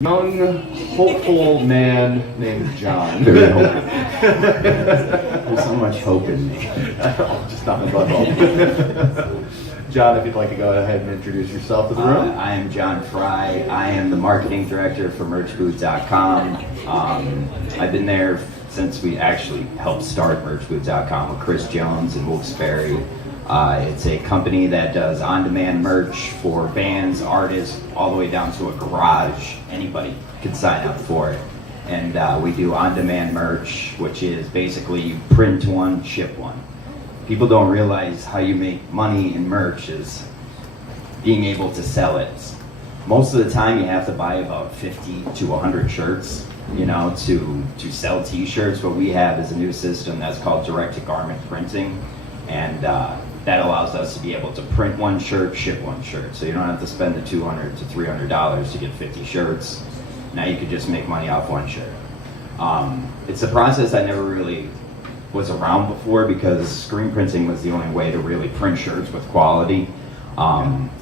young, hopeful man named John. Very hopeful. There's so much hope in me. Just nothing but hope. John, if you'd like to go ahead and introduce yourself to the room. I am John Fry. I am the marketing director for merchbooth.com. I've been there since we actually helped start merchbooth.com with Chris Jones and Wilkes-Barre. It's a company that does on-demand merch for bands, artists, all the way down to a garage. Anybody can sign up for it. And we do on-demand merch, which is basically you print one, ship one. People don't realize how you make money in merch is being able to sell it. Most of the time you have to buy about 50 to 100 shirts, you know, to sell t-shirts. What we have is a new system that's called direct-to-garment printing. And that allows us to be able to print one shirt, ship one shirt. So you don't have to spend the $200 to $300 to get 50 shirts. Now you could just make money off one shirt. It's a process I never really was around before because screen printing was the only way to really print shirts with quality.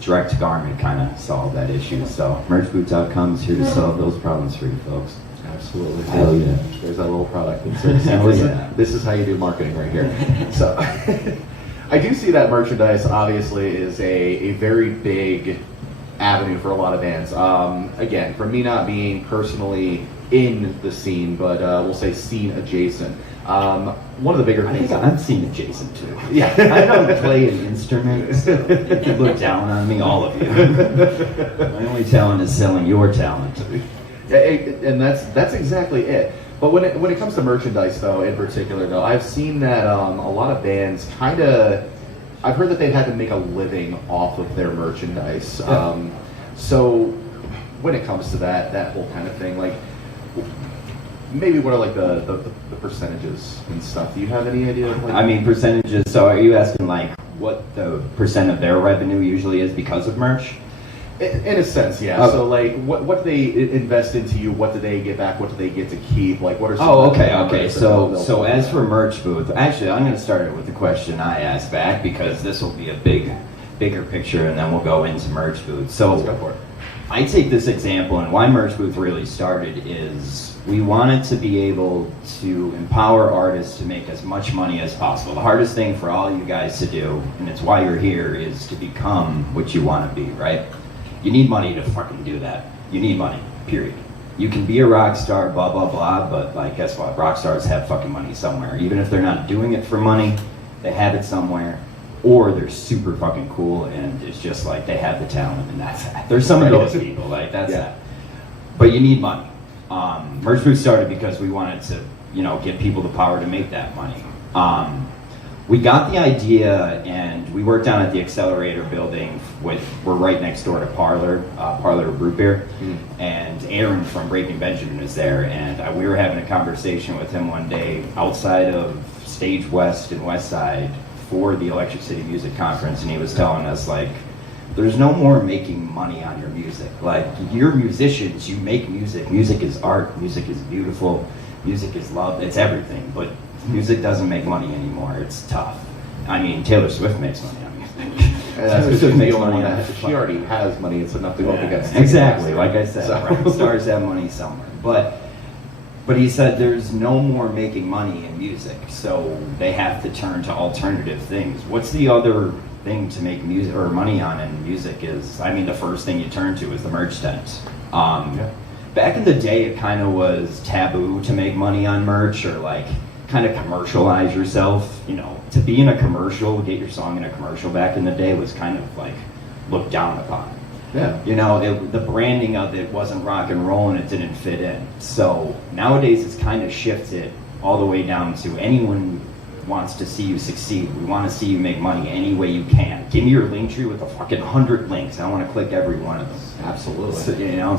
Direct to garment kind of solved that issue. So merchbooth.com is here to solve those problems for you folks. Absolutely. Hell yeah. There's that little product that says, this is how you do marketing right here. So I do see that merchandise obviously is a very big avenue for a lot of bands. Again, for me not being personally in the scene, but we'll say scene adjacent. One of the bigger things I'm scene adjacent too. Yeah. I don't play an instrument, so you can look down on me, all of you. My only talent is selling your talent. And that's exactly it. But when it comes to merchandise, though, in particular, though, I've seen that a lot of bands kind of, I've heard that they've had to make a living off of their merchandise. Yeah. So when it comes to that whole kind of thing, like maybe what are like the percentages and stuff? Do you have any idea? Of, like, I mean, percentages. So are you asking like what the percent of their revenue usually is because of merch? In a sense, yeah. Okay. So, like, what do they invest into you? What do they get back? What do they get to keep? Like, what are some Okay. So as for Merch Booth, actually, I'm going to start it with the question I asked back because this will be a bigger picture, and then we'll go into Merch Booth. So let's go for it. I take this example, and why Merch Booth really started is we wanted to be able to empower artists to make as much money as possible. The hardest thing for all you guys to do, and it's why you're here, is to become what you want to be, right? You need money to fucking do that. You need money, period. You can be a rock star, blah, blah, blah, but like, guess what? Rock stars have fucking money somewhere. Even if they're not doing it for money, they have it somewhere. Or they're super fucking cool and it's just like they have the talent and that's that. There's some of those people, like that's that. But you need money. Merch Booth started because we wanted to, give people the power to make that money. We got the idea and we worked down at the Accelerator building we're right next door to Parlor Root Beer. And Aaron from Breaking Benjamin is there and we were having a conversation with him one day outside of Stage West and West Side for the Electric City Music Conference, and he was telling us like, there's no more making money on your music. Like, you're musicians, you make music. Music is art, music is beautiful, music is love, it's everything. But music doesn't make money anymore, it's tough. I mean, Taylor Swift makes money on music. That's because the only one that she already has money, it's enough to go up against. Exactly, like I said, rock stars have money somewhere. But he said there's no more making money in music, so they have to turn to alternative things. What's the other thing to make music or money on in music is, the first thing you turn to is the merch tent. Back in the day, it kind of was taboo to make money on merch or like kind of commercialize yourself. To be in a commercial, get your song in a commercial back in the day was kind of like looked down upon. Yeah. The branding of it wasn't rock and roll and it didn't fit in. So nowadays it's kind of shifted all the way down to anyone wants to see you succeed. We want to see you make money any way you can. Give me your link tree with a fucking 100 links. I want to click every one of them. Absolutely.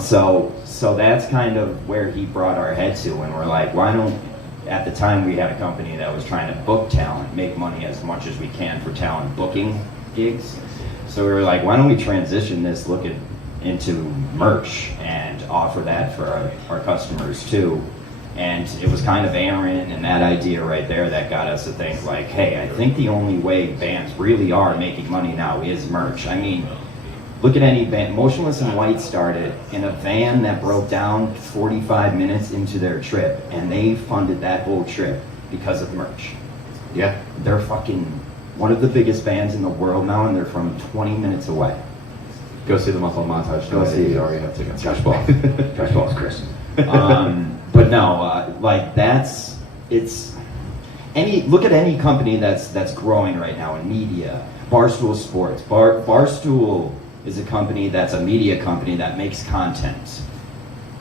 So that's kind of where he brought our head to, and we're like, why don't, at the time we had a company that was trying to book talent, make money as much as we can for talent booking gigs. So we were like, why don't we transition this into merch and offer that for our customers too. And it was kind of Aaron and that idea right there that got us to think like, hey, I think the only way bands really are making money now is merch. Look at any band. Motionless in White started in a van that broke down 45 minutes into their trip, and they funded that whole trip because of merch. Yeah. They're fucking one of the biggest bands in the world now, and they're from 20 minutes away. Go see them up on Montage. Go see. You already have tickets. Josh Ball. Josh Ball's Chris. But no, like look at any company that's growing right now in media. Barstool Sports. Barstool is a company that's a media company that makes content.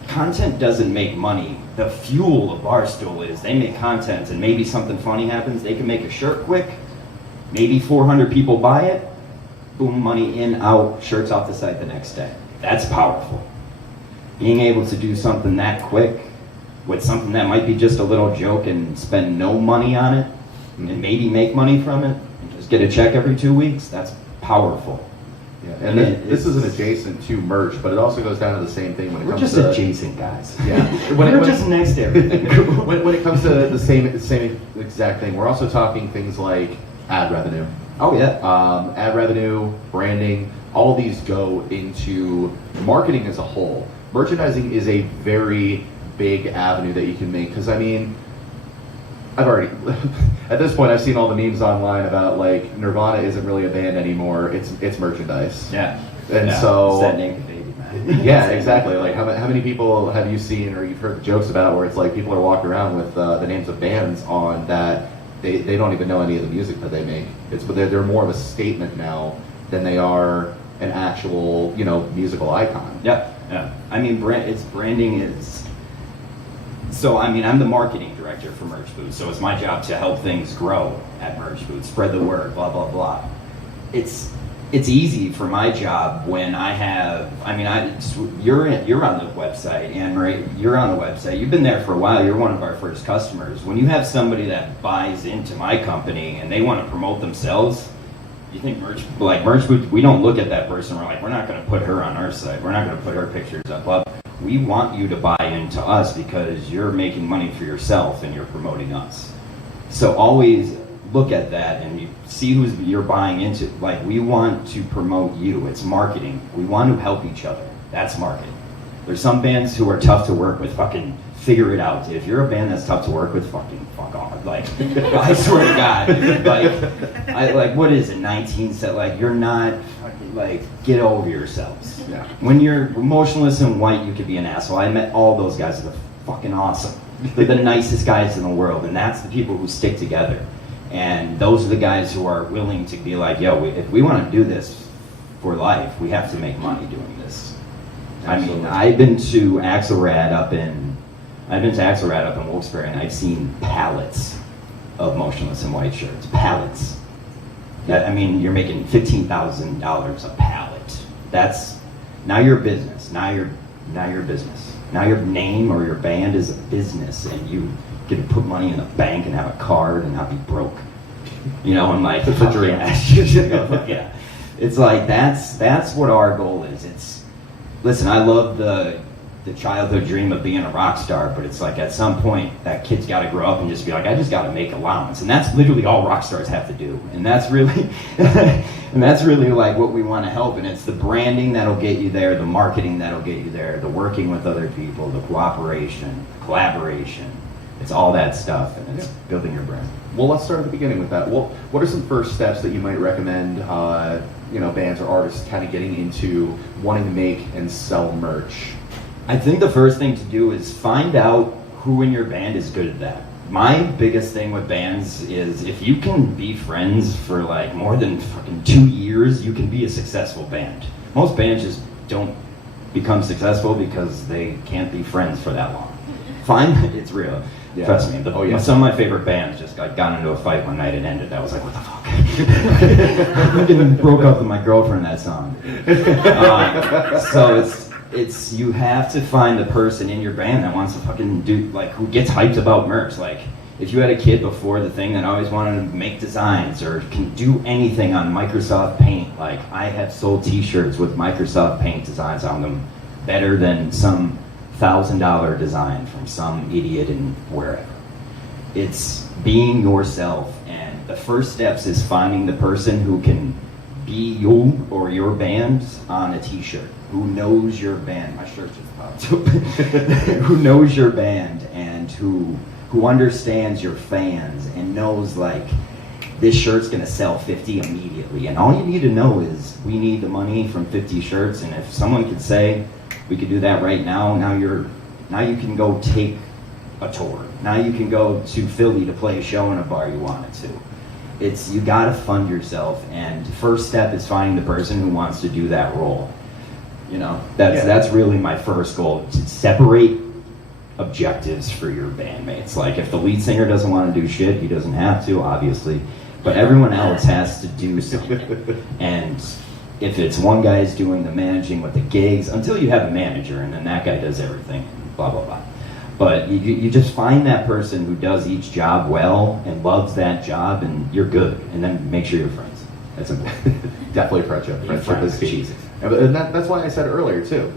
Content doesn't make money. The fuel of Barstool is they make content, and maybe something funny happens. They can make a shirt quick. Maybe 400 people buy it. Boom, money in, out, shirts off the site the next day. That's powerful. Being able to do something that quick with something that might be just a little joke and spend no money on it and maybe make money from it and just get a check every 2 weeks, that's powerful. Yeah. And this is an adjacent to merch, but it also goes down to the same thing when it We're comes just to adjacent guys. Yeah. We're just next to everything. when it comes to the same exact thing, we're also talking things like ad revenue. Oh yeah. Ad revenue, branding, all of these go into marketing as a whole. Merchandising is a very big avenue that you can make, because I mean, I've already, at this point, I've seen all the memes online about like Nirvana isn't really a band anymore, it's merchandise. Yeah. And yeah. so, It's that naked baby, man. yeah, exactly. Like how many people have you seen or you've heard the jokes about where it's like people are walking around with the names of bands on that they don't even know any of the music that they make. They're more of a statement now than they are an actual, musical icon. Yeah, yeah. I mean, branding is. So I mean, I'm the marketing director for Merch Boots, so it's my job to help things grow at Merch Boots, spread the word, blah blah blah. It's easy for my job when I have. I mean, you're on the website, Anne-Marie. You're on the website. You've been there for a while. You're one of our first customers. When you have somebody that buys into my company and they want to promote themselves. You think Merch Boots, we don't look at that person, we're like, we're not going to put her on our site, we're not going to put her pictures up. We want you to buy into us because you're making money for yourself and you're promoting us. So always look at that and you see who you're buying into. Like, we want to promote you, it's marketing. We want to help each other, that's marketing. There's some bands who are tough to work with, fucking figure it out. If you're a band that's tough to work with, fucking fuck off. Like, I swear to God, what is it, 19 set? Like, you're not, get over yourselves. Yeah. When you're Motionless in White, you could be an asshole. I met all those guys, they're fucking awesome. They're the nicest guys in the world, and that's the people who stick together. And those are the guys who are willing to be like, yo, if we want to do this for life, we have to make money doing this. Absolutely. I mean, I've been to Axelrad up in Wilkes-Barre, and I've seen pallets of Motionless in White shirts. Pallets. You're making $15,000 a pallet. That's now your business. Now your business. Now your name or your band is a business, and you get to put money in the bank and have a card and not be broke. I'm like, it's a dream. Yeah. It's like that's what our goal is. Listen, I love the childhood dream of being a rock star, but it's like at some point that kid's got to grow up and just be like, I just got to make allowance, and that's literally all rock stars have to do, and that's really like what we want to help. And it's the branding that'll get you there, the marketing that'll get you there, the working with other people, the cooperation, the collaboration. It's all that stuff, and it's building your brand. Well, let's start at the beginning with that. Well, what are some first steps that you might recommend, bands or artists kind of getting into wanting to make and sell merch? I think the first thing to do is find out who in your band is good at that. My biggest thing with bands is if you can be friends for like more than fucking 2 years, you can be a successful band. Most bands just don't become successful because they can't be friends for that long. It's real. Yeah. Trust me. Some of my favorite bands just got into a fight one night and ended. I was like, what the fuck? I broke up with my girlfriend that song. So it's you have to find the person in your band that wants to fucking do, like, who gets hyped about merch. Like, if you had a kid before the thing that always wanted to make designs or can do anything on Microsoft Paint, like, I have sold t-shirts with Microsoft Paint designs on them better than some $1,000 design from some idiot in wherever. It's being yourself, and the first steps is finding the person who can be you or your band on a t-shirt. Who knows your band? My shirt just popped up. Who knows your band and who understands your fans and knows like this shirt's gonna sell 50 immediately. And all you need to know is we need the money from 50 shirts, and if someone could say we could do that right now, now you can go take a tour. Now you can go to Philly to play a show in a bar you wanted to. It's, you gotta fund yourself, and first step is finding the person who wants to do that role. You know, that's really my first goal, to separate objectives for your bandmates. Like if the lead singer doesn't want to do shit, he doesn't have to, obviously, but everyone else has to do something. And if it's one guy's doing the managing with the gigs, until you have a manager, and then that guy does everything, blah, blah, blah. But you just find that person who does each job well and loves that job, and you're good. And then make sure you're friends. That's important. Definitely friendship. Friendship is key. Jesus. And that's why I said earlier too.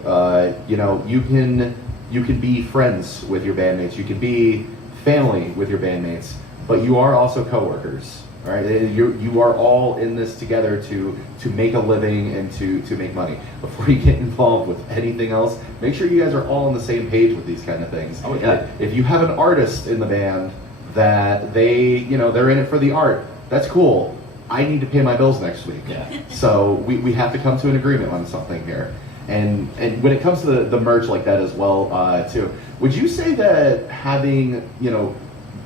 You know, you can be friends with your bandmates. You can be family with your bandmates, but you are also coworkers. All right, you are all in this together to make a living and to make money. Before you get involved with anything else, make sure you guys are all on the same page with these kind of things. Oh, yeah. If you have an artist in the band that they're in it for the art, that's cool. I need to pay my bills next week. Yeah. So we have to come to an agreement on something here. And when it comes to the merch like that as well, too, would you say that having,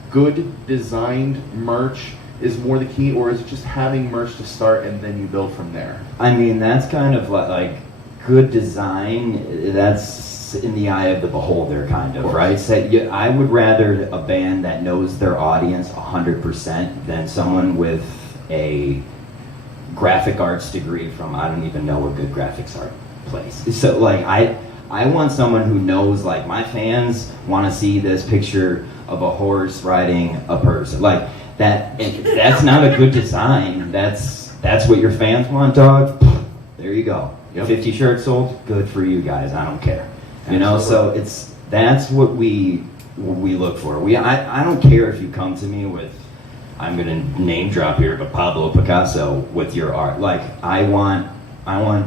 good designed merch is more the key, or is it just having merch to start and then you build from there? I mean, that's kind of like good design, that's in the eye of the beholder, kind of, right? So I would rather a band that knows their audience 100% than someone with a graphic arts degree from, I don't even know a good graphics art place. So like I want someone who knows, like, my fans want to see this picture of a horse riding a person. Like that's not a good design. That's what your fans want, dog. There you go. Yep. 50 shirts sold, good for you guys. I don't care. So that's what we look for. I don't care if you come to me with, I'm gonna name drop here, but Pablo Picasso with your art. Like I want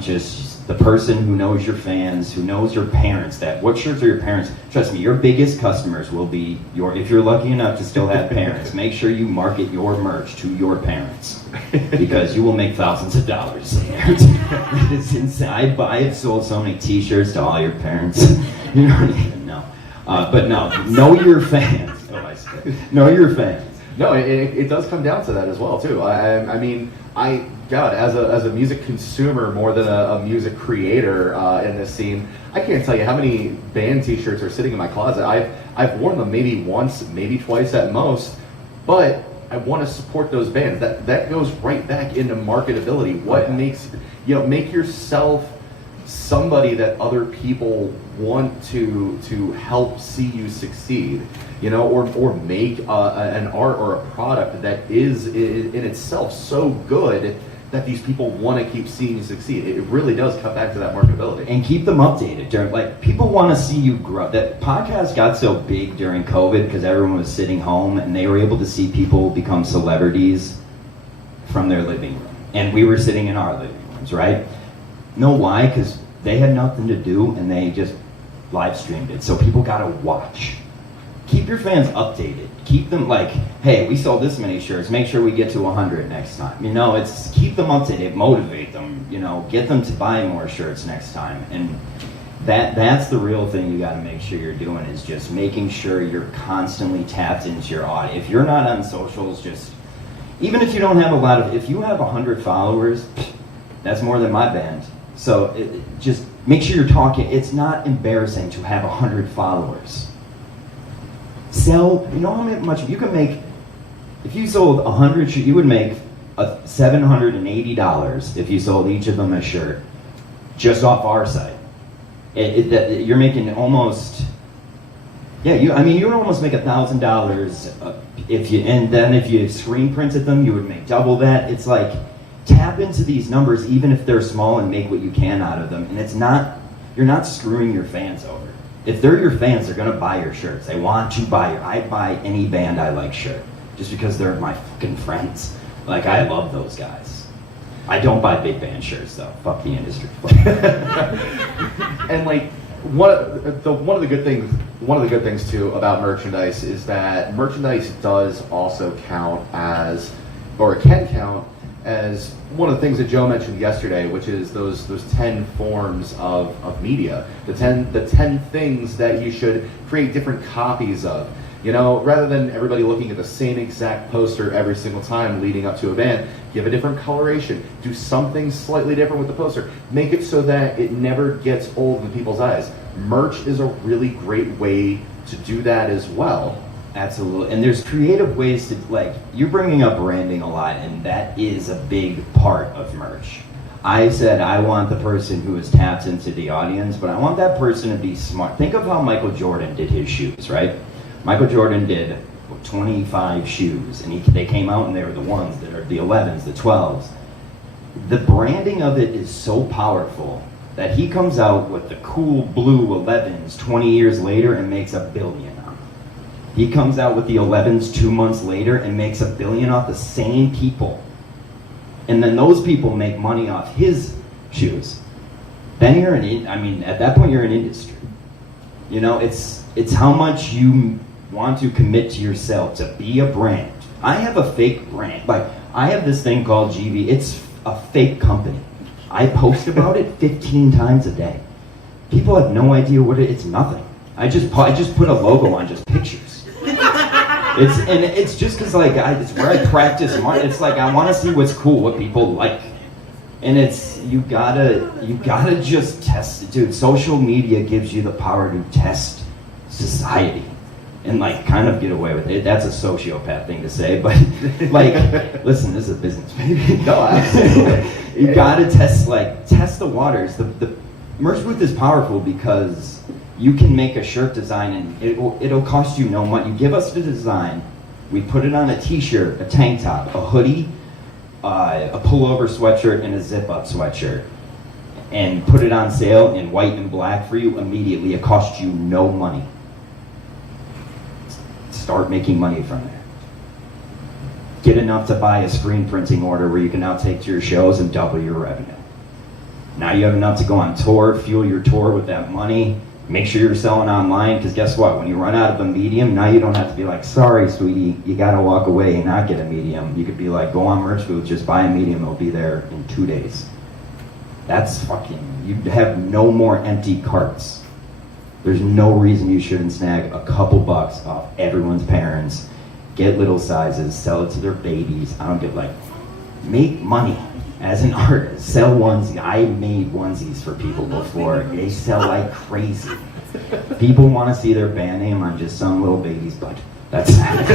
just the person who knows your fans, who knows your parents. That what shirts are your parents? Trust me, your biggest customers will be if you're lucky enough to still have parents. Make sure you market your merch to your parents, because you will make thousands of dollars there. It's inside. I've sold so many T-shirts to all your parents. You don't even know. But no, know your fans. Know your fans. No, it does come down to that as well too. I mean, as a music consumer more than a music creator in this scene, I can't tell you how many band T-shirts are sitting in my closet. I've worn them maybe once, maybe twice at most, but I want to support those bands. That goes right back into marketability. What makes make yourself somebody that other people want to help see you succeed, or make an art or a product that is in itself so good that these people want to keep seeing you succeed. It really does come back to that marketability. And keep them updated. People want to see you grow. That podcast got so big during COVID because everyone was sitting home and they were able to see people become celebrities from their living room. And we were sitting in our living rooms, right? Know why? Because they had nothing to do and they just live streamed it. So people got to watch. Keep your fans updated. Keep them like, hey, we sold this many shirts. Make sure we get to 100 next time. It's keep them updated, motivate them. Get them to buy more shirts next time. And that's the real thing you got to make sure you're doing, is just making sure you're constantly tapped into your audience. If you're not on socials, even if you don't have if you have 100 followers, that's more than my band. So just make sure you're talking. It's not embarrassing to have 100 followers. Sell, how much you can make. If you sold 100, you would make $780 if you sold each of them a shirt, just off our site. You're making almost, you would almost make $1,000 if you screen printed them, you would make double that. It's like, tap into these numbers even if they're small and make what you can out of them. And you're not screwing your fans over. If they're your fans, they're gonna buy your shirts. They want to buy I buy any band I like shirt just because they're my fucking friends. Like, I love those guys. I don't buy big band shirts though. Fuck the industry. And like one of the good things too about merchandise is that merchandise does also count as, or it can count as, one of the things that Joe mentioned yesterday, which is those 10 forms of media, the 10 things that you should create different copies of. You know, rather than everybody looking at the same exact poster every single time leading up to a band, give a different coloration, do something slightly different with the poster, make it so that it never gets old in people's eyes. Merch is a really great way to do that as well. Absolutely, and there's creative ways to, like, you're bringing up branding a lot, and that is a big part of merch. I said I want the person who is tapped into the audience, but I want that person to be smart. Think of how Michael Jordan did his shoes, right? Michael Jordan did 25 shoes, and they came out and they were the ones that are the 11s, the 12s. The branding of it is so powerful that he comes out with the cool blue 11s 20 years later and makes $1 billion on them. He comes out with the 11s 2 months later and makes $1 billion off the same people. And then those people make money off his shoes. Then you're at that point you're an industry. You know, it's how much you want to commit to yourself to be a brand. I have a fake brand. Like, I have this thing called GV. It's a fake company. I post about it 15 times a day. People have no idea what it's nothing. I just put a logo on just pictures. It's just because like it's where I practice. It's like I want to see what's cool, what people like, and it's you gotta just test it, dude. Social media gives you the power to test society and like kind of get away with it. That's a sociopath thing to say, but like, listen, this is a business, baby. No, absolutely. You gotta test the waters. The merch booth is powerful because you can make a shirt design and it'll cost you no money. You give us the design, we put it on a t-shirt, a tank top, a hoodie, a pullover sweatshirt, and a zip-up sweatshirt, and put it on sale in white and black for you immediately. It costs you no money. Start making money from there. Get enough to buy a screen printing order where you can now take to your shows and double your revenue. Now you have enough to go on tour, fuel your tour with that money. Make sure you're selling online, because guess what? When you run out of a medium, now you don't have to be like, sorry, sweetie, you gotta walk away and not get a medium. You could be like, go on merch booth, just buy a medium, it'll be there in 2 days. That's fucking, you have no more empty carts. There's no reason you shouldn't snag a couple bucks off everyone's parents, get little sizes, sell it to their babies. I don't get like, make money. As an artist, sell onesies. I made onesies for people before. They sell like crazy. People want to see their band name on just some little baby's butt. That's right.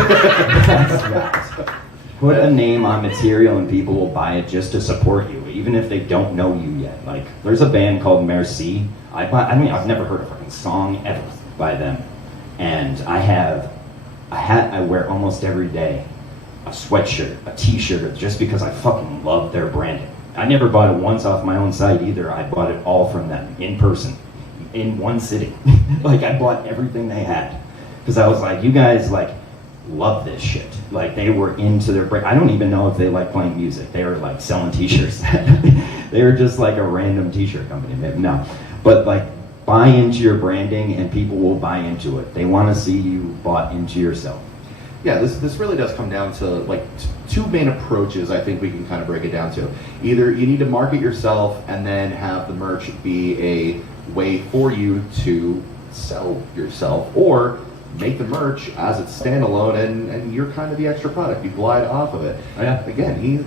Put a name on material and people will buy it just to support you, even if they don't know you yet. Like, there's a band called Merci. I've never heard a fucking song ever by them. And I have a hat I wear almost every day, a sweatshirt, a t-shirt, just because I fucking love their branding. I never bought it once off my own site either. I bought it all from them, in person, in one sitting. Like, I bought everything they had. Because I was like, you guys, like, love this shit. Like, they were into their brand. I don't even know if they like playing music. They were, like, selling t-shirts. They were just, like, a random t-shirt company. Maybe, no. But, like, buy into your branding and people will buy into it. They want to see you bought into yourself. Yeah, this really does come down to like two main approaches. I think we can kind of break it down to. Either you need to market yourself and then have the merch be a way for you to sell yourself, or make the merch as it's standalone and you're kind of the extra product. You glide off of it. Oh, yeah. Again, he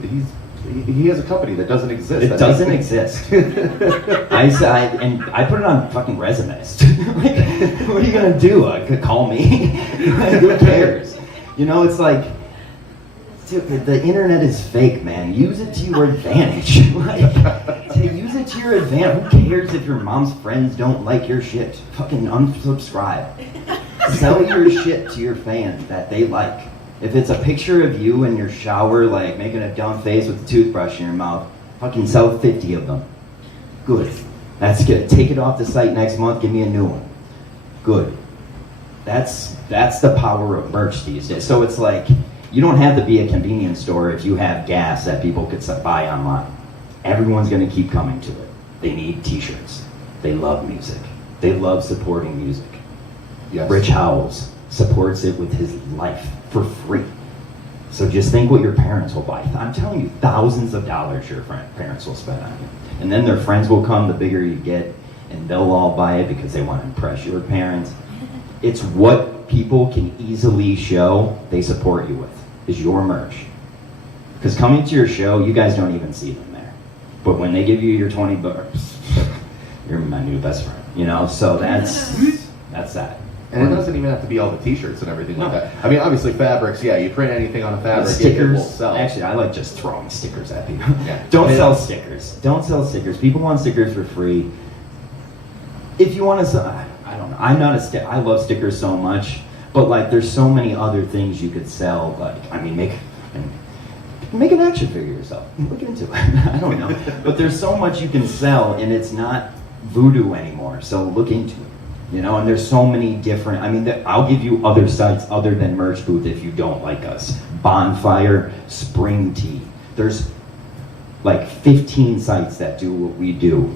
has a company that doesn't exist. It doesn't exist. I put it on fucking resumes. Like, what are you gonna do? Call me? Like, who cares? You know, it's like, dude, the internet is fake, man. Use it to your advantage. Like, use it to your advantage. Who cares if your mom's friends don't like your shit? Fucking unsubscribe. Sell your shit to your fans that they like. If it's a picture of you in your shower, like making a dumb face with a toothbrush in your mouth, fucking sell 50 of them. Good. That's good. Take it off the site next month. Give me a new one. Good. That's the power of merch these days. So it's like, you don't have to be a convenience store if you have gas that people could buy online. everyone's going to keep coming to it. They need t-shirts. They love music. They love supporting music. Yes. Rich Howells supports it with his life for free. So just think what your parents will buy. I'm telling you, thousands of dollars your parents will spend on you. And then their friends will come the bigger you get, and they'll all buy it because they want to impress your parents. It's what people can easily show they support you with, is your merch. Because coming to your show, you guys don't even see them there. But when they give you your 20 bucks, you're my new best friend. You know, so that's that. And it doesn't even have to be all the t-shirts and everything like that. I mean, obviously fabrics, yeah, you print anything on a fabric, it will Stickers. sell. Actually, I like just throwing stickers at people. Yeah. Don't sell stickers. Don't sell stickers. People want stickers for free. If you want to sell, I don't know. I'm not a I love stickers so much, but like, there's so many other things you could sell. Like, I mean, make an action figure yourself. Look into it. I don't know. But there's so much you can sell, and it's not voodoo anymore. So look into it. You know, and there's so many different, I mean, I'll give you other sites other than Merch Booth if you don't like us. Bonfire, Spring Tea. There's like 15 sites that do what we do.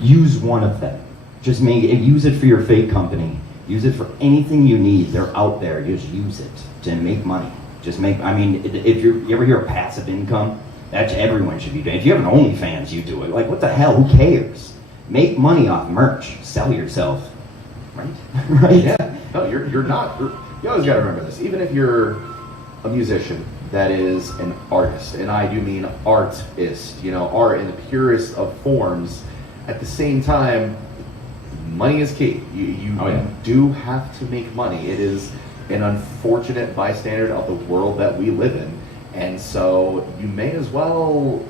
Use one of them. Just use it for your fake company. Use it for anything you need. They're out there. Just use it to make money. I mean, if you ever hear of passive income, that's everyone should be doing. If you have an OnlyFans, you do it. Like, what the hell? Who cares? Make money off merch. Sell yourself. Right? Right? Yeah. No, you're not. You always got to remember this. Even if you're a musician that is an artist, and I do mean artist, you know, art in the purest of forms, at the same time, money is key. You do have to make money. It is an unfortunate bystander of the world that we live in. And so you may as well,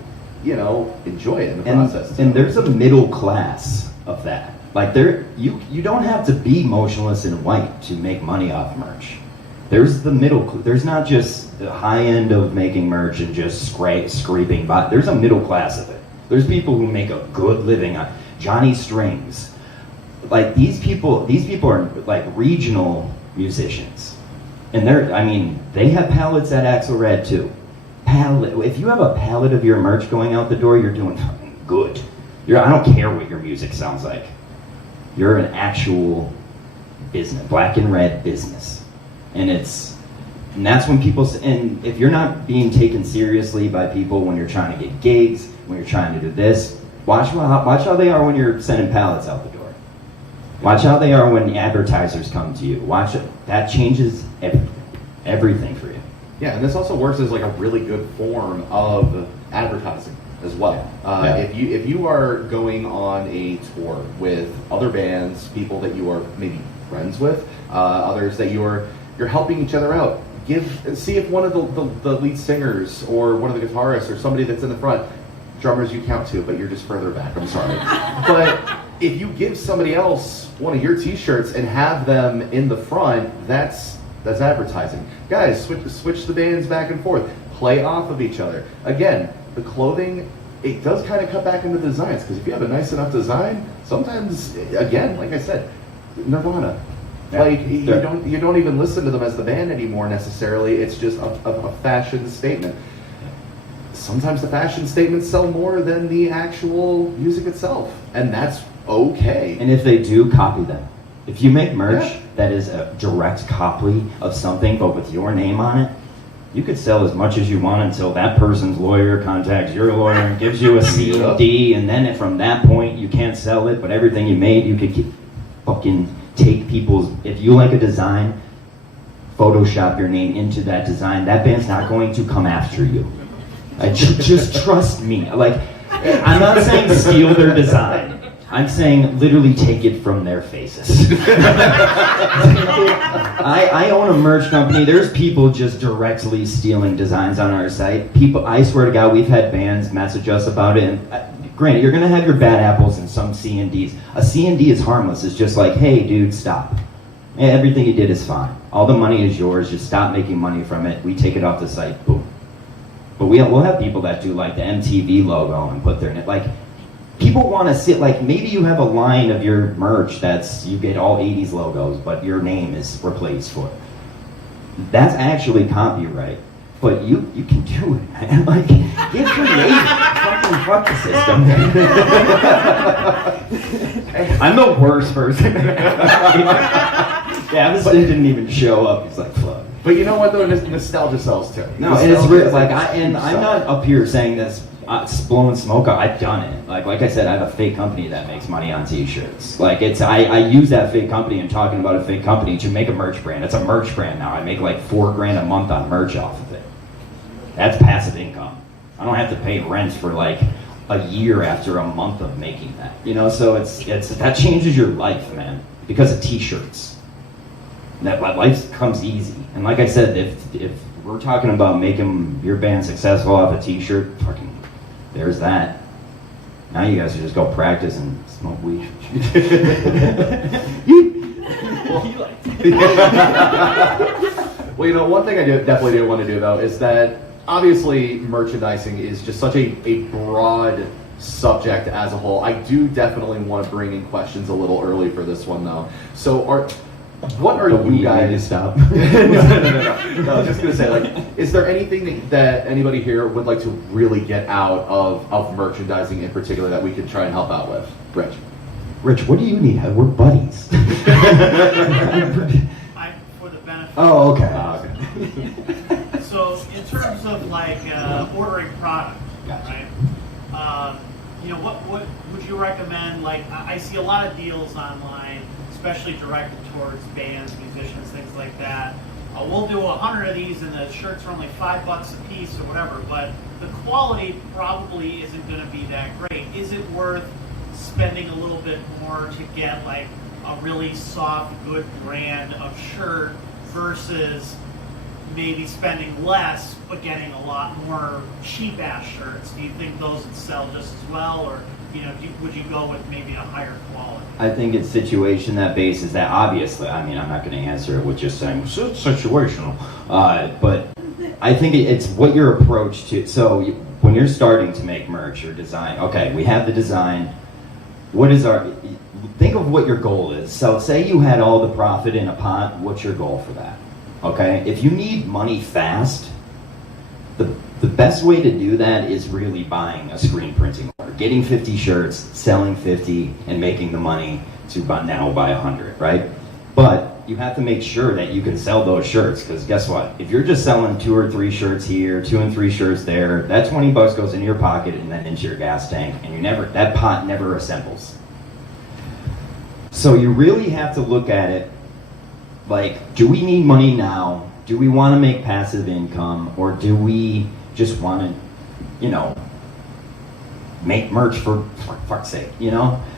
you know, enjoy it in the process. And there's a middle class of that. Like, you don't have to be motionless in white to make money off merch. There's the middle. There's not just the high end of making merch and just scraping by. There's a middle class of it. There's people who make a good living on Johnny Strings. Like, these people are like regional musicians, and they have pallets at Axel Red too. If you have a pallet of your merch going out the door, you're doing fucking good. I don't care what your music sounds like. You're an actual business, black and red business, and that's when people. And if you're not being taken seriously by people when you're trying to get gigs, when you're trying to do this, watch how they are when you're sending pallets out the door. Watch how they are when advertisers come to you. Watch it. That changes everything for you. Yeah, and this also works as like a really good form of advertising as well. If you are going on a tour with other bands, people that you are maybe friends with, others that you're helping each other out, see if one of the lead singers or one of the guitarists or somebody that's in the front, drummers you count to, but you're just further back. I'm sorry, but if you give somebody else one of your T-shirts and have them in the front, that's advertising. Guys, switch the bands back and forth. Play off of each other. Again, the clothing, it does kind of cut back into the designs, because if you have a nice enough design, sometimes, again, like I said, Nirvana. Yeah. Like, you don't even listen to them as the band anymore necessarily. It's just a fashion statement. Sometimes the fashion statements sell more than the actual music itself, and that's okay. And if they do, copy them. If you make merch that is a direct copy of something but with your name on it, you could sell as much as you want until that person's lawyer contacts your lawyer and gives you a CD, and then from that point you can't sell it, but everything you made, you could fucking take people's, if you like a design, Photoshop your name into that design, that band's not going to come after you. Just trust me. Like, I'm not saying steal their design. I'm saying literally take it from their faces. I own a merch company. There's people just directly stealing designs on our site. People, I swear to God, we've had bands message us about it. And granted, you're gonna have your bad apples and some C&Ds. A C&D is harmless. It's just like, hey, dude, stop. Everything you did is fine. All the money is yours. Just stop making money from it. We take it off the site. Boom. But we'll have people that do like the MTV logo and put their, like, people want to sit, like, maybe you have a line of your merch that's, you get all 80s logos, but your name is replaced for it. That's actually copyright. But you can do it, man. Like, Get creative. Fuck the system. I'm the worst person. Davison didn't even show up. He's like, fuck. But you know what though? Nostalgia sells too. No, and it's real. Like I'm not up here saying this, blowing smoke up. I've done it. Like I said, I have a fake company that makes money on T-shirts. Like I use that fake company and talking about a fake company to make a merch brand. It's a merch brand now. I make like $4,000 a month on merch off of it. That's passive income. I don't have to pay rent for like a year after a month of making that. You know, so it's that changes your life, man, because of T-shirts. That life comes easy. And like I said, if we're talking about making your band successful off a T-shirt, fucking, there's that. Now you guys should just go practice and smoke weed. Well, you know, one thing I definitely do want to do though is that obviously merchandising is just such a broad subject as a whole. I do definitely want to bring in questions a little early for this one though. So what are you guys? Stop. No, I was just gonna say, like, is there anything that anybody here would like to really get out of merchandising in particular that we could try and help out with? Rich, what do you need? We're buddies. For the benefit. Oh, okay. So in terms of like ordering product, Gotcha. right? You know, what would you recommend? Like, I see a lot of deals online, especially directed towards bands, musicians, things like that. We'll do 100 of these, and the shirts are only $5 a piece or whatever. But the quality probably isn't going to be that great. Is it worth spending a little bit more to get like a really soft, good brand of shirt versus maybe spending less but getting a lot more cheap ass shirts? Do you think those would sell just as well, or would you go with maybe a higher quality? I think it's situation that basis that obviously, I mean, I'm not going to answer it with just saying it's situational, but I think it's what your approach to. So when you're starting to make merch or design, okay, we have the design. What is think of what your goal is. So say you had all the profit in a pot, what's your goal for that? Okay, if you need money fast, the best way to do that is really buying a screen printing order, getting 50 shirts, selling 50, and making the money to now buy 100, right? But you have to make sure that you can sell those shirts, because guess what? If you're just selling 2 or 3 shirts here, 2 and 3 shirts there, that $20 goes in your pocket and then into your gas tank, and that pot never assembles. So you really have to look at it like, do we need money now? Do we want to make passive income, or do we just want to, make merch for fuck's sake,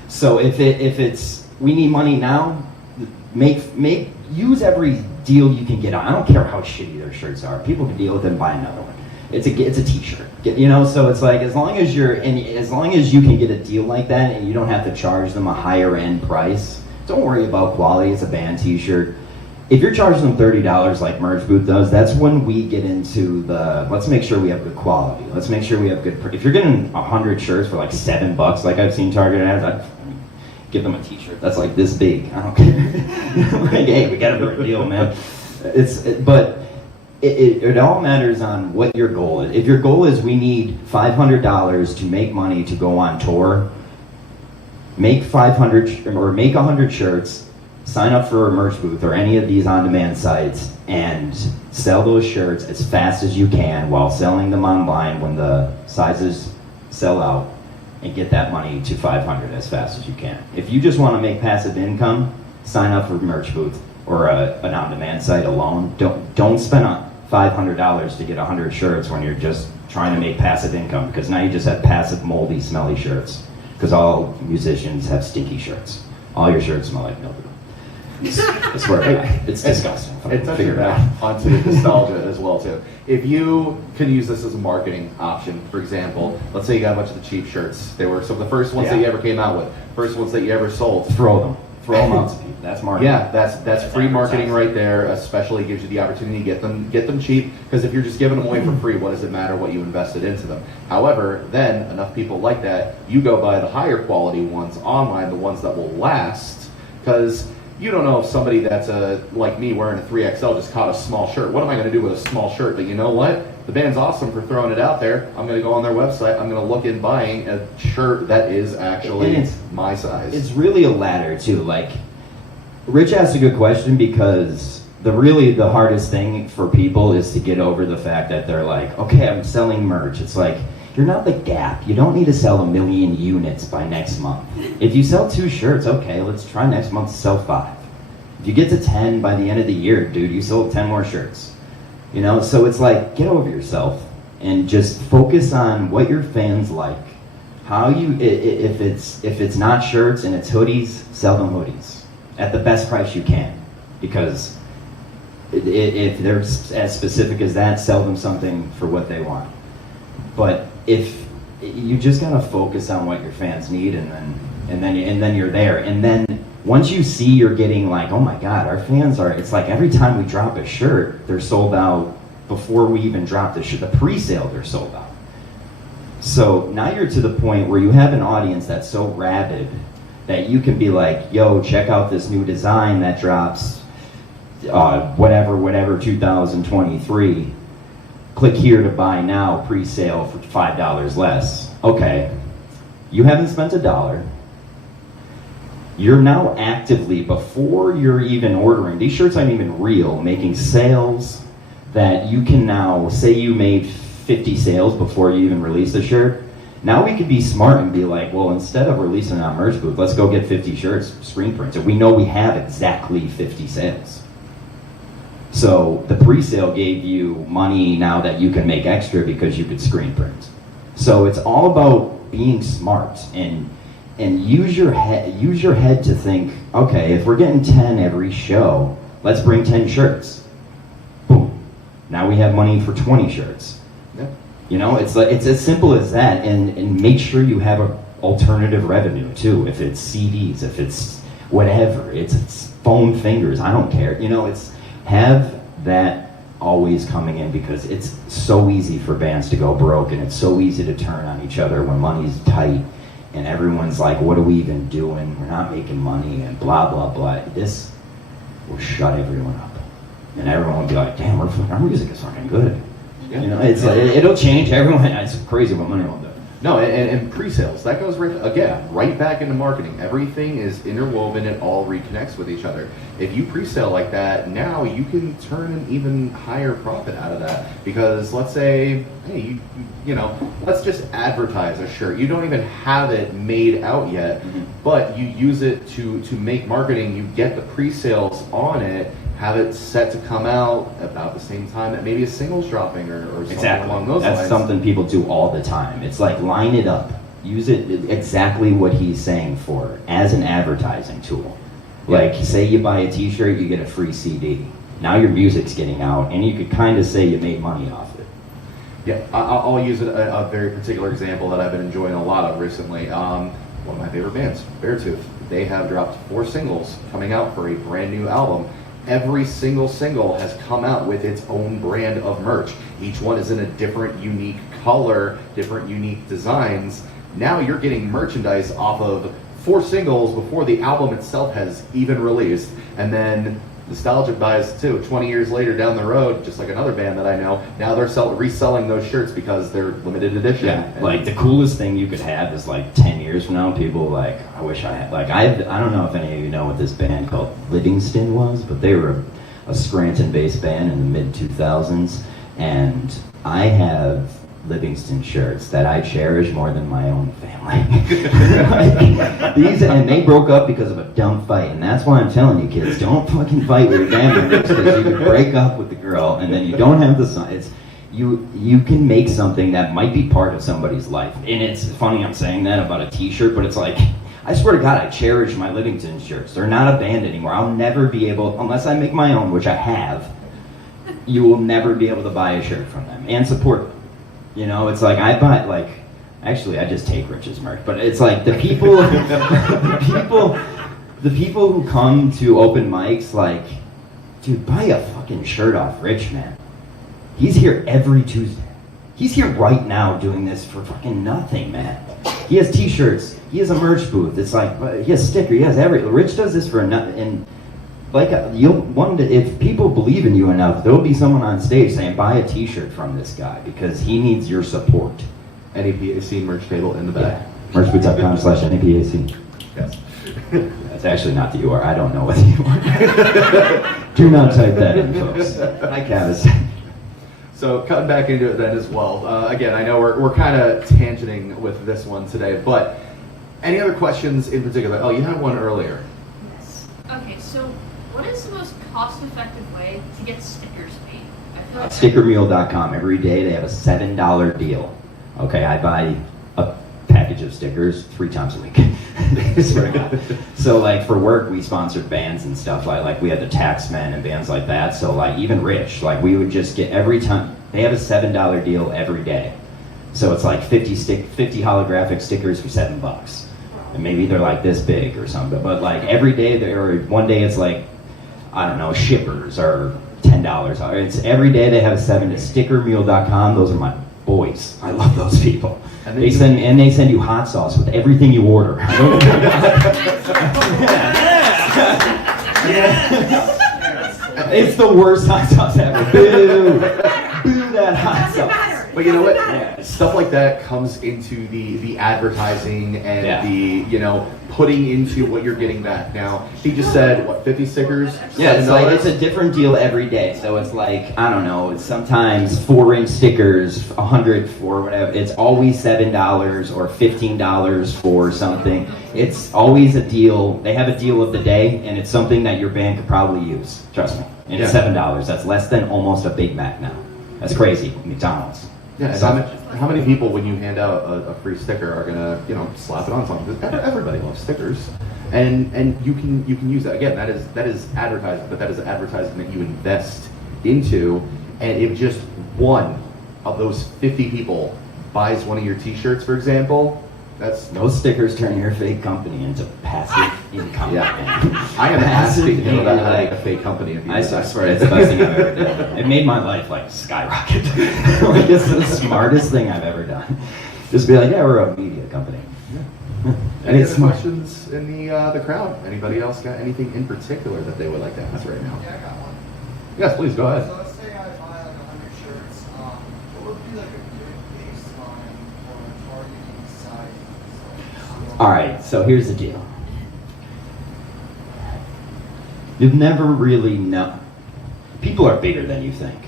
So if it's we need money now, use every deal you can get on. I don't care how shitty their shirts are. People can deal with them, buy another one. It's a T-shirt, So it's like as long as you can get a deal like that and you don't have to charge them a higher end price, don't worry about quality. It's a band T-shirt. If you're charging them $30 like Merch Booth does, that's when we get into let's make sure we have good quality. Let's make sure we have good. If you're getting 100 shirts for like $7, like I've seen Target ads, I'd give them a T-shirt that's like this big. I don't care. Like, hey, we got a better deal, man. But it all matters on what your goal is. If your goal is we need $500 to make money to go on tour, make 500 or make 100 shirts. Sign up for a Merch Booth or any of these on-demand sites and sell those shirts as fast as you can while selling them online when the sizes sell out, and get that money to 500 as fast as you can. If you just want to make passive income, sign up for Merch Booth or an on-demand site alone. Don't spend $500 to get 100 shirts when you're just trying to make passive income, because now you just have passive, moldy, smelly shirts, because all musicians have stinky shirts. All your shirts smell like mildew. I swear, it's disgusting. It's touching back onto nostalgia as well too. If you can use this as a marketing option, for example, let's say you got a bunch of the cheap shirts. They were some of the first ones that you ever came out with, first ones that you ever sold. Throw them out to people. That's marketing. Yeah, that's free marketing right there. Especially gives you the opportunity to get them cheap. Because if you're just giving them away for free, what does it matter what you invested into them? However, then enough people like that, you go buy the higher quality ones online, the ones that will last, because you don't know if somebody that's like me wearing a 3XL just caught a small shirt. What am I going to do with a small shirt? But you know what? the band's awesome for throwing it out there. I'm going to go on their website. I'm going to look in buying a shirt that is actually And it's- my size. It's really a ladder too. Like, Rich asked a good question because the hardest thing for people is to get over the fact that they're like, okay, I'm selling merch. It's like, you're not the Gap. You don't need to sell 1 million units by next month. If you sell 2 shirts, okay, let's try next month to sell 5. If you get to 10 by the end of the year, dude, you sold 10 more shirts. You know, so it's like, get over yourself and just focus on what your fans like. How you, if it's not shirts and it's hoodies, sell them hoodies at the best price you can. Because if they're as specific as that, sell them something for what they want. But if you just gotta focus on what your fans need, and then you're there. And then once you see you're getting like, oh my God, our fans are. It's like every time we drop a shirt, they're sold out before we even drop the shirt. The pre-sale, they're sold out. So now you're to the point where you have an audience that's so rabid that you can be like, yo, check out this new design that drops whatever 2023. Click here to buy now, pre-sale for $5 less. Okay, you haven't spent $1. You're now actively, before you're even ordering, these shirts aren't even real, making sales that you can now, say you made 50 sales before you even release the shirt. Now we could be smart and be like, well, instead of releasing it on Merch Booth, let's go get 50 shirts screen printed. We know we have exactly 50 sales. So the pre-sale gave you money now that you can make extra because you could screen print. So it's all about being smart and use your head to think, okay, if we're getting 10 every show, let's bring 10 shirts. Boom. Now we have money for 20 shirts. Yeah. You know, it's as simple as that, and make sure you have an alternative revenue too. If it's CDs, if it's whatever, it's foam fingers, I don't care. You know, have that always coming in, because it's so easy for bands to go broke, and it's so easy to turn on each other when money's tight and everyone's like, what are we even doing? We're not making money and blah, blah, blah. This will shut everyone up. And everyone will be like, damn, our music is fucking good. Yeah. You know, it's like, it'll change everyone. It's crazy what money will do. No, and pre-sales, that goes right back into marketing. Everything is interwoven, it all reconnects with each other. If you pre-sale like that, now you can turn an even higher profit out of that. Because let's say, hey, you know, let's just advertise a shirt. You don't even have it made out yet, but you use it to make marketing. You get the pre-sales on it, have it set to come out about the same time that maybe a single's dropping or something along those lines. That's something people do all the time. It's like, line it up. Use it exactly what he's saying for, as an advertising tool. Like, say you buy a t-shirt, you get a free CD. Now your music's getting out, and you could kind of say you made money off it. Yeah, I'll use a very particular example that I've been enjoying a lot of recently. One of my favorite bands, Beartooth. They have dropped 4 singles coming out for a brand new album. Every single single has come out with its own brand of merch. Each one is in a different, unique color, different, unique designs. Now you're getting merchandise off of 4 singles before the album itself has even released. And then nostalgic buys too. 20 years later down the road, just like another band that I know, now they're reselling those shirts because they're limited edition. Yeah, And like the coolest thing you could have is like 10 years from now, people like, I wish I had, like, I don't know if any of you know what this band called Livingston was, but they were a Scranton-based band in the mid-2000s, and I have Livingston shirts that I cherish more than my own family. And they broke up because of a dumb fight, and that's why I'm telling you kids, don't fucking fight with your band members, because you could break up with the girl and then you don't have the son. You can make something that might be part of somebody's life. And it's funny I'm saying that about a t-shirt, but it's like, I swear to God, I cherish my Livingston shirts. They're not a band anymore. I'll never be able, unless I make my own, which I have, you will never be able to buy a shirt from them and support them. You know, it's like I buy, like, actually I just take Rich's merch, but it's like the people, the people who come to open mics, like, dude, buy a fucking shirt off Rich, man. He's here every Tuesday. He's here right now doing this for fucking nothing, man. He has t-shirts, he has a merch booth, it's like, he has stickers, he has Rich does this for nothing, and like if people believe in you enough, there'll be someone on stage saying, buy a t-shirt from this guy because he needs your support. NAPAC merch table in the back. Merchboots.com/NAPAC. Yes. That's actually not the URL. I don't know what the URL. Do not type that in, folks. Hi, Cavis. So cutting back into it then as well. Again, I know we're kind of tangenting with this one today, but any other questions in particular? Oh, you had one earlier. Yes. Okay, so what is the most cost-effective way to get stickers made? I feel like Stickermule.com. Every day they have a $7 deal. Okay, I buy a package of stickers 3 times a week. Swear to God. So like for work, we sponsored bands and stuff like we had the Taxmen and bands like that. So like even Rich, like we would just get every time they have a $7 deal every day. So it's like 50 holographic stickers for $7. And maybe they're like this big or something. But like every day or one day it's like, I don't know, shippers are $10. It's every day they have a 7 to stickermule.com. Those are my boys. I love those people. And They send you hot sauce with everything you order. It's the worst hot sauce ever. Boo! Boo that hot sauce. But you know what? Yeah. Stuff like that comes into the advertising and Yeah. the, putting into what you're getting back. Now, he just said, what, 50 stickers? Yeah, it's like it's $7? a different deal every day. So it's like, I don't know, it's sometimes 4-inch stickers, 100 for whatever. It's always $7 or $15 for something. It's always a deal. They have a deal of the day, and it's something that your band could probably use. Trust me. And it's Yeah. $7. That's less than almost a Big Mac now. That's crazy. McDonald's. Yeah, and how many people, when you hand out a free sticker, are gonna slap it on something? Everybody loves stickers, and you can use that. Again, that is advertising, but that is advertising that you invest into. And if just one of those 50 people buys one of your T-shirts, for example, that's Those stickers turn your fake company into passive income. Yeah. man. I am asking him about how to Like, make a fake company. If you I do that. swear it's the best thing I've ever done. It made my life like skyrocket. Like it's the smartest thing I've ever done. Just be like, yeah, we're a media company. And Any it's other smart. questions in the crowd? Anybody else got anything in particular that they would like to ask right now? Yeah, I got one. Yes, please go ahead. So let's say I buy like 100 shirts. What would be like a good baseline for targeting size? All right, so here's the deal. You've never really know. People are bigger than you think.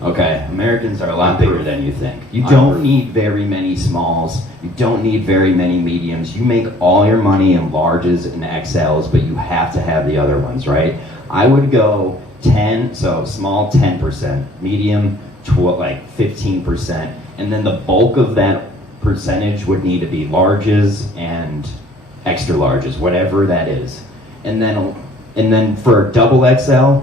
Okay, Americans are a lot bigger than you think. You don't need very many smalls. You don't need very many mediums. You make all your money in larges and XLs, but you have to have the other ones, right? I would go 10, so small 10%, medium 15%, and then the bulk of that percentage would need to be larges and extra larges, whatever that is. And then for double XL,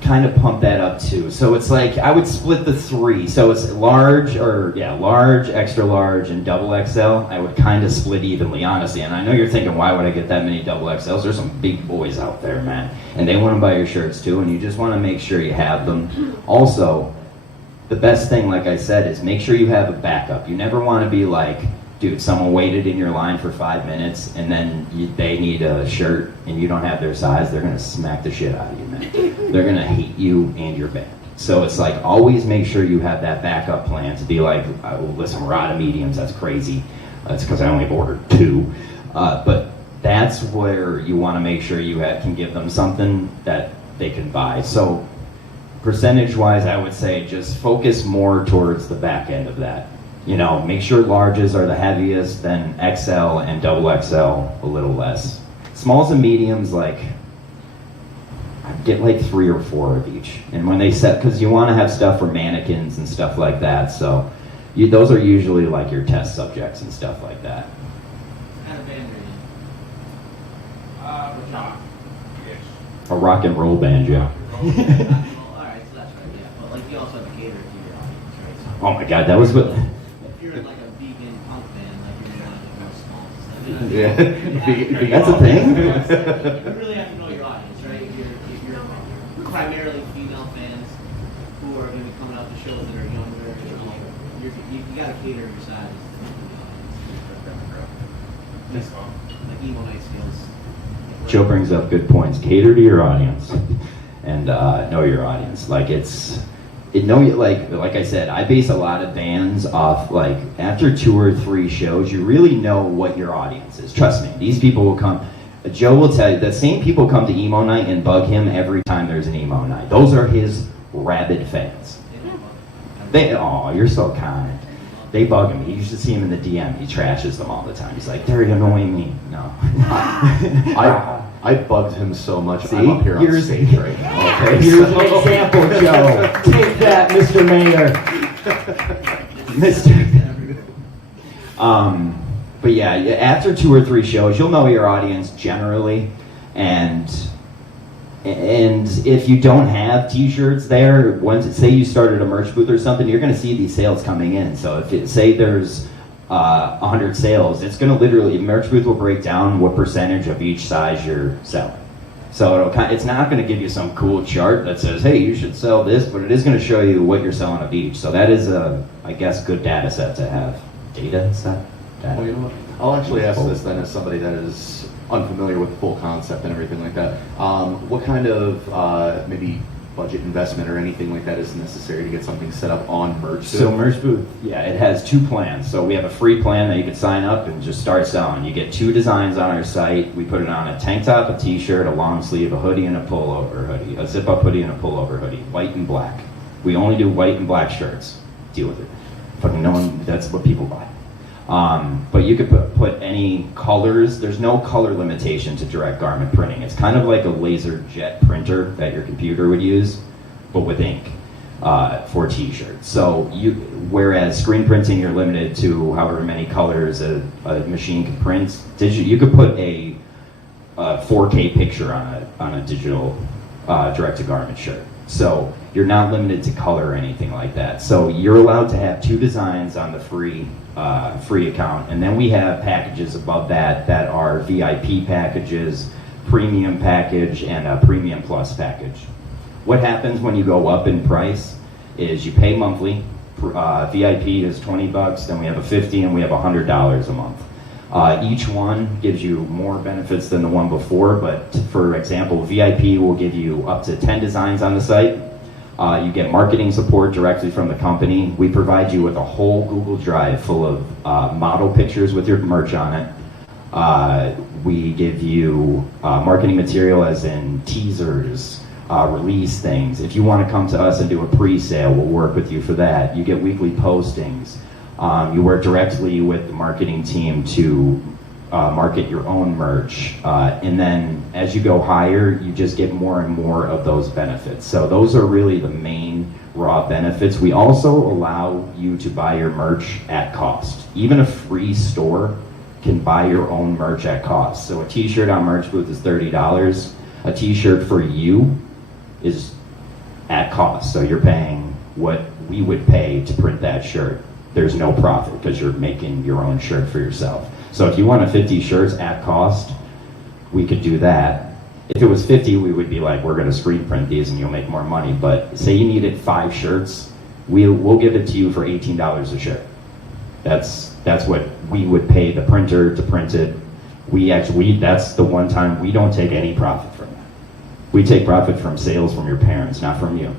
kind of pump that up too. So it's like I would split the 3. So it's large, extra large, and double XL. I would kind of split evenly, honestly. And I know you're thinking, why would I get that many double XLs? There's some big boys out there, man, and they want to buy your shirts too. And you just want to make sure you have them. Also, the best thing, like I said, is make sure you have a backup. You never want to be like, dude, someone waited in your line for 5 minutes and then they need a shirt and you don't have their size. They're going to smack the shit out of you, man. They're going to hate you and your band. So it's like, always make sure you have that backup plan to be like, well, listen, we're out of mediums. That's crazy. That's because I only ordered 2. But that's where you want to make sure you can give them something that they can buy. So percentage-wise, I would say just focus more towards the back end of that. Make sure larges are the heaviest, then XL and double XL a little less. Smalls and mediums, like, I'd get like 3 or 4 of each. And when they set, because you want to have stuff for mannequins and stuff like that, so those are usually like your test subjects and stuff like that. Kind of band rock. A rock and roll band, yeah. Well, alright, so that's right, yeah. But like you also have to cater to your audience, right? So Oh my god, that was what... if you're like a vegan punk band, like you're gonna want to go small and stuff. Yeah. Vegan That's a punk. thing? You really have to know your audience, right? If you're primarily female fans who are going to be coming out to shows that are younger, you got to cater your size to the audience. Like emo night skills. Joe brings up good points. Cater to your audience, and know your audience. Like like I said, I base a lot of bands off like after 2 or 3 shows, you really know what your audience is. Trust me, these people will come. Joe will tell you the same people come to emo night and bug him every time there's an emo night. Those are his rabid fans. You're so kind. They bug him. You used to see him in the DM. He trashes them all the time. He's like, they're annoying me. No. I bugged him so much. See? I'm up here on Here's- stage right now. Okay, Here's so- an example, Joe. Take that, Mr. Mayor. Mr. But yeah, after 2 or 3 shows, you'll know your audience generally, and if you don't have T-shirts there, once say you started a merch booth or something, you're going to see these sales coming in. So if say there's 100 sales, it's going to literally merch booth will break down what percentage of each size you're selling. So it's not going to give you some cool chart that says, hey, you should sell this, but it is going to show you what you're selling of each. So that is a, I guess, good data set to have. Data set? Data. Well, you know what? I'll actually ask this then as somebody that is unfamiliar with the full concept and everything like that. What kind of maybe budget investment or anything like that is necessary to get something set up on Merch? So Merch Booth, yeah, it has 2 plans. So we have a free plan that you can sign up and just start selling. You get 2 designs on our site. We put it on a tank top, a t-shirt, a long sleeve, a hoodie, and a pullover hoodie. A zip-up hoodie and a pullover hoodie, white and black. We only do white and black shirts. Deal with it. Fucking no one, that's what people buy. But you could put any colors. There's no color limitation to direct garment printing. It's kind of like a laser jet printer that your computer would use, but with ink for t-shirts. So whereas screen printing, you're limited to however many colors a machine can print. You could put a 4K picture on a digital direct-to-garment shirt. So you're not limited to color or anything like that. So you're allowed to have 2 designs on the free account, and then we have packages above that are VIP packages, premium package, and a premium plus package. What happens when you go up in price is you pay monthly. VIP is $20, then we have a $50, and we have $100 a month. Each one gives you more benefits than the one before, but for example, VIP will give you up to 10 designs on the site. You get marketing support directly from the company. We provide you with a whole Google Drive full of model pictures with your merch on it. We give you marketing material as in teasers, release things. If you want to come to us and do a pre-sale, we'll work with you for that. You get weekly postings. You work directly with the marketing team to market your own merch. And then as you go higher, you just get more and more of those benefits. So those are really the main raw benefits. We also allow you to buy your merch at cost. Even a free store can buy your own merch at cost. So a t-shirt on Merch Booth is $30. A t-shirt for you is at cost. So you're paying what we would pay to print that shirt. There's no profit because you're making your own shirt for yourself. So if you wanted 50 shirts at cost, we could do that. If it was 50, we would be like, we're going to screen print these and you'll make more money. But say you needed 5 shirts, we'll give it to you for $18 a shirt. That's what we would pay the printer to print it. That's the one time we don't take any profit from that. We take profit from sales from your parents, not from you.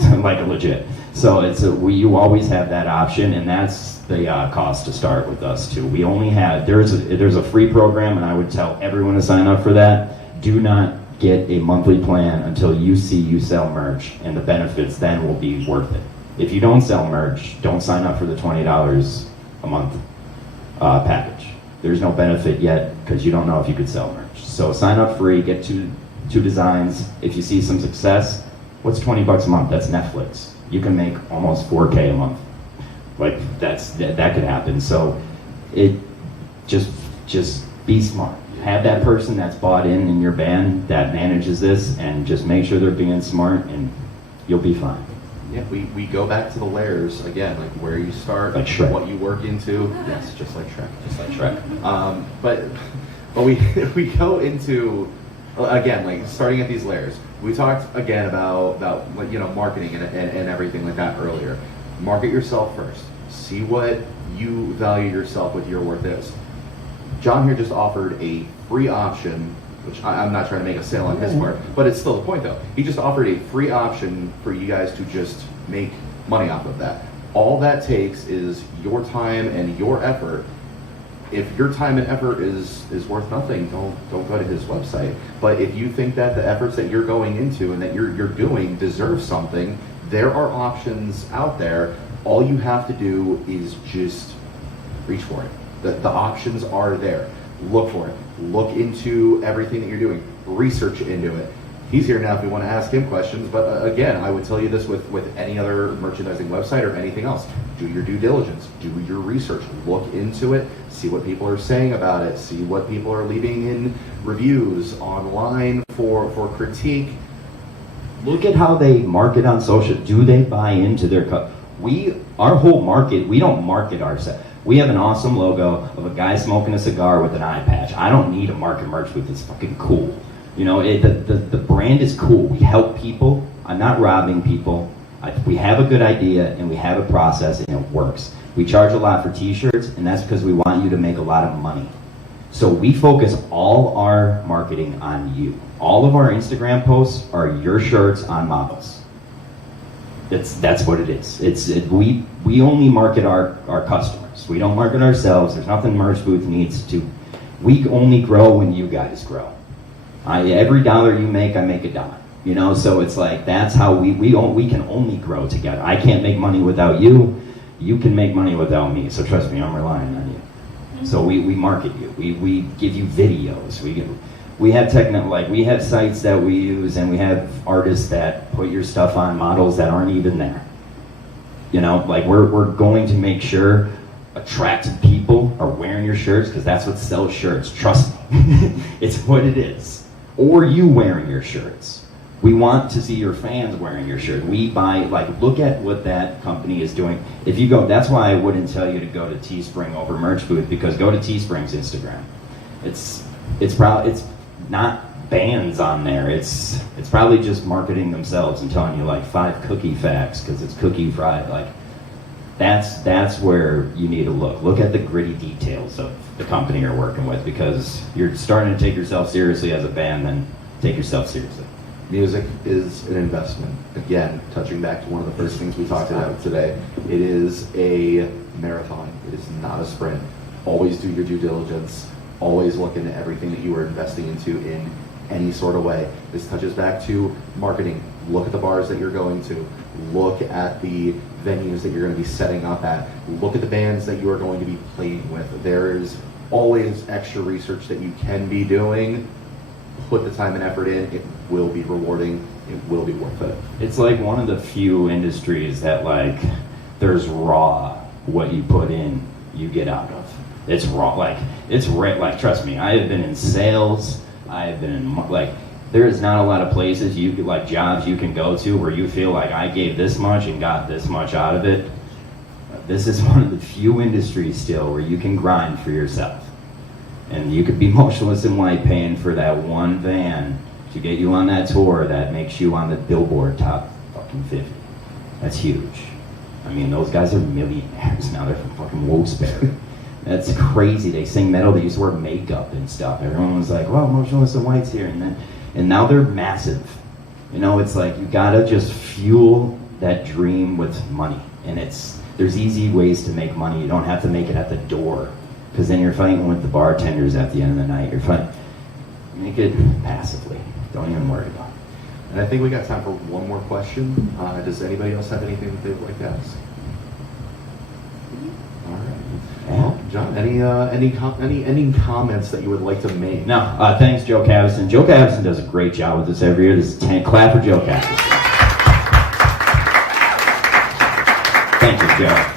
Like legit. So you always have that option, and that's the cost to start with us too. We only have there's a free program, and I would tell everyone to sign up for that. Do not get a monthly plan until you see you sell merch, and the benefits then will be worth it. If you don't sell merch, don't sign up for the $20 a month package. There's no benefit yet because you don't know if you could sell merch. So sign up free, get two designs. If you see some success, what's $20 a month? That's Netflix. You can make almost 4K a month. Like that could happen. So it just be smart. Have that person that's bought in your band that manages this, and just make sure they're being smart, and you'll be fine. Yeah, we go back to the layers again, like where you start, Like Shrek. what you work into. Yes, just like Shrek. Just like Shrek. But we go into again, like starting at these layers. We talked again about like, marketing and everything like that earlier. Market yourself first. See what you value yourself with your worth is. John here just offered a free option which I'm not trying to make a sale on his part, but it's still the point though. He just offered a free option for you guys to just make money off of that. All that takes is your time and your effort. If your time and effort is worth nothing, don't go to his website. But if you think that the efforts that you're going into and that you're doing deserve something, there are options out there. All you have to do is just reach for it. The options are there. Look for it. Look into everything that you're doing. Research into it. He's here now if you want to ask him questions, but again, I would tell you this with any other merchandising website or anything else. Do your due diligence. Do your research. Look into it. See what people are saying about it. See what people are leaving in reviews online for critique. Look at how they market on social. Do they buy into their our whole market, we don't market ourselves. We have an awesome logo of a guy smoking a cigar with an eye patch. I don't need a market merch booth. It's fucking cool. You know, the brand is cool. We help people. I'm not robbing people. We have a good idea and we have a process and it works. We charge a lot for t-shirts and that's because we want you to make a lot of money. So we focus all our marketing on you. All of our Instagram posts are your shirts on models. That's what it is. We only market our customers. We don't market ourselves. There's nothing Merch Booth needs to. We only grow when you guys grow. Every dollar you make, I make a dollar. You know, so it's like that's how we can only grow together. I can't make money without you. You can make money without me. So trust me, I'm relying on you. So we market you. We give you videos. We have we have sites that we use, and we have artists that put your stuff on models that aren't even there. You know, like we're going to make sure attractive people are wearing your shirts because that's what sells shirts. Trust me, it's what it is. Or you wearing your shirts. We want to see your fans wearing your shirt. We buy, look at what that company is doing. If you go, that's why I wouldn't tell you to go to Teespring over Merch Booth, because go to Teespring's Instagram. It's not bands on there. It's probably just marketing themselves and telling you 5 cookie facts because it's cookie fried. That's where you need to look. Look at the gritty details of the company you're working with, because you're starting to take yourself seriously as a band, then take yourself seriously. Music is an investment. Again, touching back to one of the first things we talked about today, it is a marathon. It is not a sprint. Always do your due diligence. Always look into everything that you are investing into in any sort of way. This touches back to marketing. Look at the bars that you're going to. Look at the venues that you're going to be setting up at. Look at the bands that you are going to be playing with. There is always extra research that you can be doing. Put the time and effort in. It will be rewarding. It will be worth it. It's one of the few industries that there's raw. What you put in, you get out of. It's raw. It's trust me. I have been in sales. I have been in there is not a lot of places jobs you can go to where you feel I gave this much and got this much out of it. This is one of the few industries still where you can grind for yourself. And you could be Motionless in White paying for that one van to get you on that tour that makes you on the Billboard top fucking 50. That's huge. I mean, those guys are millionaires now. They're from fucking Wolfsburg. That's crazy. They sing metal. They used to wear makeup and stuff. Everyone was like, "Well, Motionless in White's here," and now they're massive. You know, it's you gotta just fuel that dream with money. And there's easy ways to make money. You don't have to make it at the door. Because then you're fighting with the bartenders at the end of the night. Make it passively. Don't even worry about it. And I think we got time for one more question. Does anybody else have anything that they would like to ask? All right. Well, John, any comments that you would like to make? No. Thanks, Joe Cavison. Joe Cavison does a great job with this every year. This is 10. Clap for Joe Cavison. Thank you, Joe.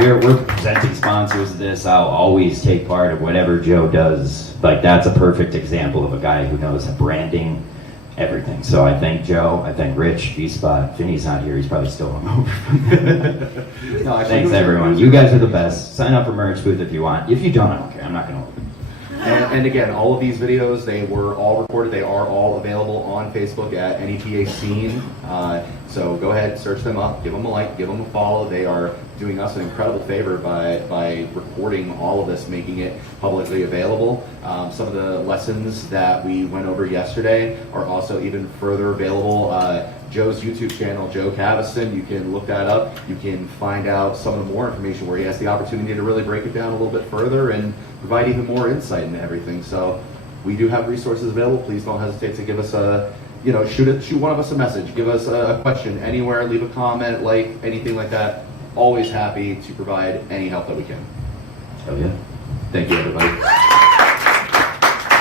We're presenting sponsors of this. I'll always take part of whatever Joe does. That's a perfect example of a guy who knows branding, everything. So I thank Joe. I thank Rich, G-Spot. Vinny's not here. He's probably still hungover. No, thanks, everyone. You guys are the best. Sign up for Merch Booth if you want. If you don't, I don't care. I'm not going to open. And again, all of these videos, they were all recorded. They are all available on Facebook at NEPA Scene. So go ahead, search them up, give them a like, give them a follow. They are doing us an incredible favor by recording all of this, making it publicly available. Some of the lessons that we went over yesterday are also even further available. Joe's YouTube channel, Joe Cavison, you can look that up. You can find out some of the more information where he has the opportunity to really break it down a little bit further and provide even more insight into everything. So we do have resources available. Please don't hesitate to give us a, shoot one of us a message, give us a question anywhere, leave a comment, like anything like that. Always happy to provide any help that we can. Oh, yeah. Thank you, everybody.